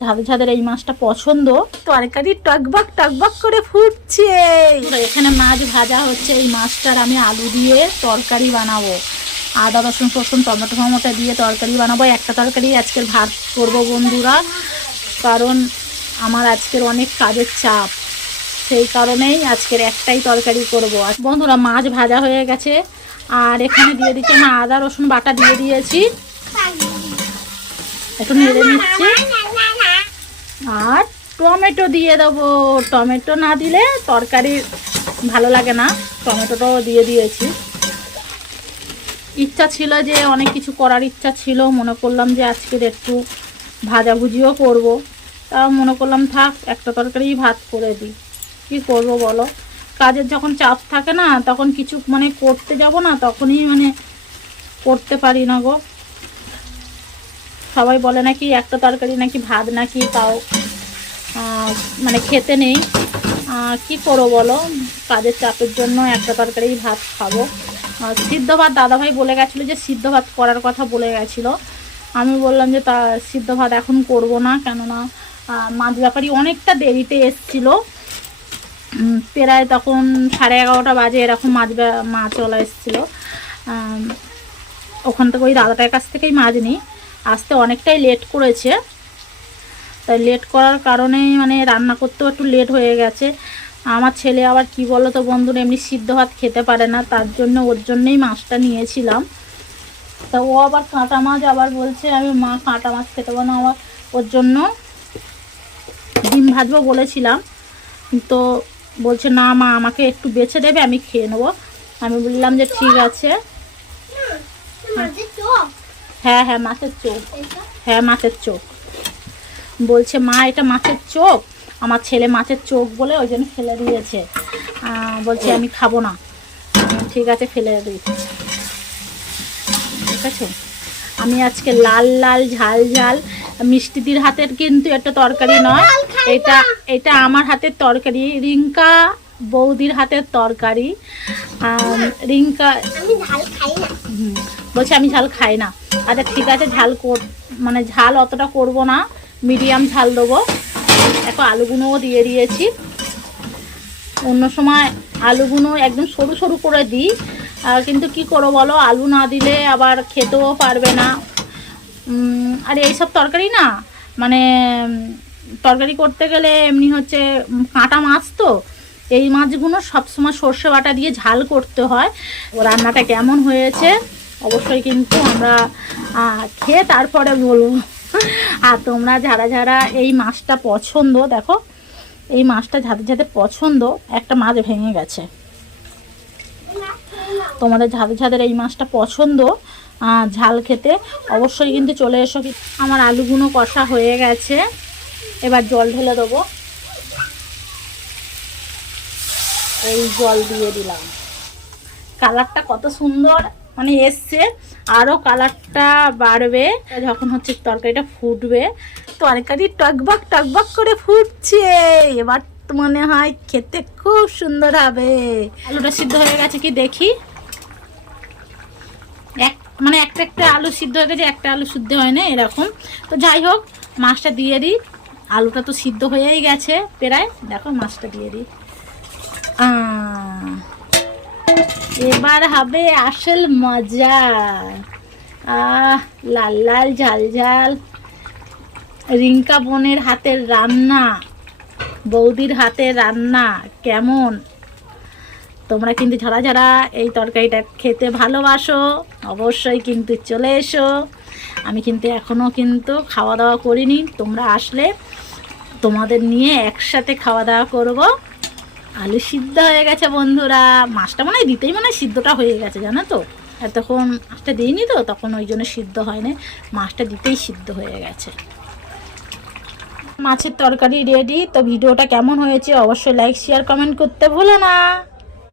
ঝাঁদের ঝাঁদের এই মাছটা পছন্দ তরকারি টকবক টকবক করে ফুটছে। এখানে মাছ ভাজা হচ্ছে এই মাছটার আমি আলু দিয়ে তরকারি বানাবো। আদা রসুন ফসুন টমেটো টমেটো দিয়ে তরকারি বানাবো। একটা তরকারি আজকের ভাত করব বন্ধুরা কারণ আমার আজকের অনেক কাজের চাপ। সেই কারণেই আজকের একটাই তরকারি করব। আর বন্ধুরা মাছ ভাজা হয়ে গেছে। আর এখানে দিয়ে দিচ্ছি না আদা রসুন বাটা দিয়ে দিয়েছি। একটু নেড়ে নিচ্ছি। আর টমেটো দিয়ে দেবো। টমেটো না দিলে তরকারি ভালো লাগে না। টমেটোটাও দিয়ে দিয়েছি। ইচ্ছা ছিল যে অনেক কিছু করার ইচ্ছা ছিল। মনে করলাম যে আজকের একটু ভাজাভুজিও করব। তা মনে করলাম থাক, একটা তরকারি ভাত করে দিই। কী করব বলো? কাজের যখন চাপ থাকে না, তখন কিছু মানে করতে যাব না, তখনই মানে করতে পারি না গো। সবাই বলে নাকি একটা তরকারি নাকি ভাত নাকি, তাও মানে খেতে নেই। কি করো বলো? কাজের চাপের জন্য একটা তরকারি ভাত খাব। সিদ্ধ ভাত দাদাভাই বলে গেছিল যে, সিদ্ধ ভাত করার কথা বলে গেছিল। আমি বললাম যে, তা সিদ্ধ ভাত এখন করব না, কেননা মাছ ব্যাপারী অনেকটা দেরিতে এসছিলো। প্রায় তখন সাড়ে এগারোটা বাজে এরকম মাছ ব্যা- মাছওয়ালা এসেছিল। ওখান থেকে ওই দাদাটার কাছ থেকেই মাছ নিই। আসতে অনেকটাই লেট করেছে। তাই লেট করার কারণেই মানে রান্না করতেও একটু লেট হয়ে গেছে। আমার ছেলে আবার কি বলো তো বন্ধুরা এমনি সিদ্ধ ভাত খেতে পারে না তার জন্য ওর জন্যই মাছটা নিয়েছিলাম। তা ও আবার কাঁটা মাছ আবার বলছে আমি মা কাঁটা মাছ খেতে পারব না আবার ওর জন্য ডিম ভাজবো বলেছিলাম। তো বলছে না মা আমাকে একটু বেছে দেবে আমি খেয়ে নেব। আমি বললাম যে ঠিক আছে। হ্যাঁ হ্যাঁ মাছের চোখ। হ্যাঁ মাছের চোখ। বলছে মা এটা মাছের চোখ। আমার ছেলে মাছের চোখ বলে ওই জন্য ফেলে দিয়েছে। বলছে আমি খাব না। ঠিক আছে ফেলে দিই। ঠিক আছে আমি আজকে লাল লাল ঝাল ঝাল। মিষ্টিদির হাতের কিন্তু একটা তরকারি নয়। এটা এটা আমার হাতের তরকারি। রিঙ্কা বৌদির হাতের তরকারি। রিঙ্কা আমি ঝাল খাই না। হুম, বলছে আমি ঝাল খাই না। আচ্ছা ঠিক আছে ঝাল কর মানে ঝাল অতটা করব না। মিডিয়াম ঝাল দেবো। এখন আলুগুলোও দিয়ে দিয়েছি। অন্য সময় আলুগুলো একদম সরু সরু করে দিই। কিন্তু কি করো বলো, আলু না দিলে আবার খেতেও পারবে না। আর এইসব তরকারি না মানে তরকারি করতে গেলে এমনি হচ্ছে কাঁটা মাছ তো, এই মাছগুলো সবসময় সর্ষে বাটা দিয়ে ঝাল করতে হয়। ও রান্নাটা কেমন হয়েছে, অবশ্যই কিন্তু আমরা খেয়ে তারপরে বলব। আর তোমরা যারা যারা এই মাছটা পছন্দ, দেখো, এই মাছটা যাদের যাদের পছন্দ, একটা মাছ ভেঙে গেছে। তোমাদের যাদের যাদের এই মাছটা পছন্দ ঝাল খেতে, অবশ্যই কিন্তু চলে এসো আমার আলুগুলো কষা হয়ে গেছে। এবার জল ঢেলে দেবো। এই জল দিয়ে দিলাম। কালারটা কত সুন্দর। মানে এসছে আরও কালারটা বাড়বে। যখন হচ্ছে তরকারিটা ফুটবে, তরকারি টকবাক টকবাক করে ফুটছে। এবার মনে হয় খেতে খুব সুন্দর হবে। আলুটা সিদ্ধ হয়ে গেছে কি দেখি? এক মানে একটা একটা আলু সিদ্ধ হয়ে গেছে, একটা আলু সিদ্ধ হয় না এরকম। তো যাই হোক, মাছটা দিয়ে দিই। আলুটা তো সিদ্ধ হয়েই গেছে প্রায়। দেখো মাছটা দিয়ে দিই। এবার হবে আসল মজা। আহ, লাল লাল, ঝাল ঝাল। রিঙ্কা বোনের হাতের রান্না, বৌদির হাতের রান্না কেমন? তোমরা কিন্তু যারা যারা এই তরকারিটা খেতে ভালোবাসো, অবশ্যই কিন্তু চলে এসো। আমি কিন্তু এখনও কিন্তু খাওয়া দাওয়া করিনি, তোমরা আসলে তোমাদের নিয়ে একসাথে খাওয়া দাওয়া করব। আলু সিদ্ধ হয়ে গেছে বন্ধুরা। মাছটা মনে হয় দিতেই মনে হয় সিদ্ধটা হয়ে গেছে, জানো তো? এতক্ষণ মাছটা দিইনি তো, তখন ওই জন্য সিদ্ধ হয়নি। মাছটা দিতেই সিদ্ধ হয়ে গেছে। মাছের তরকারি রেডি তো ভিডিওটা কেমন হয়েছে অবশ্যই লাইক শেয়ার কমেন্ট করতে ভুলো না।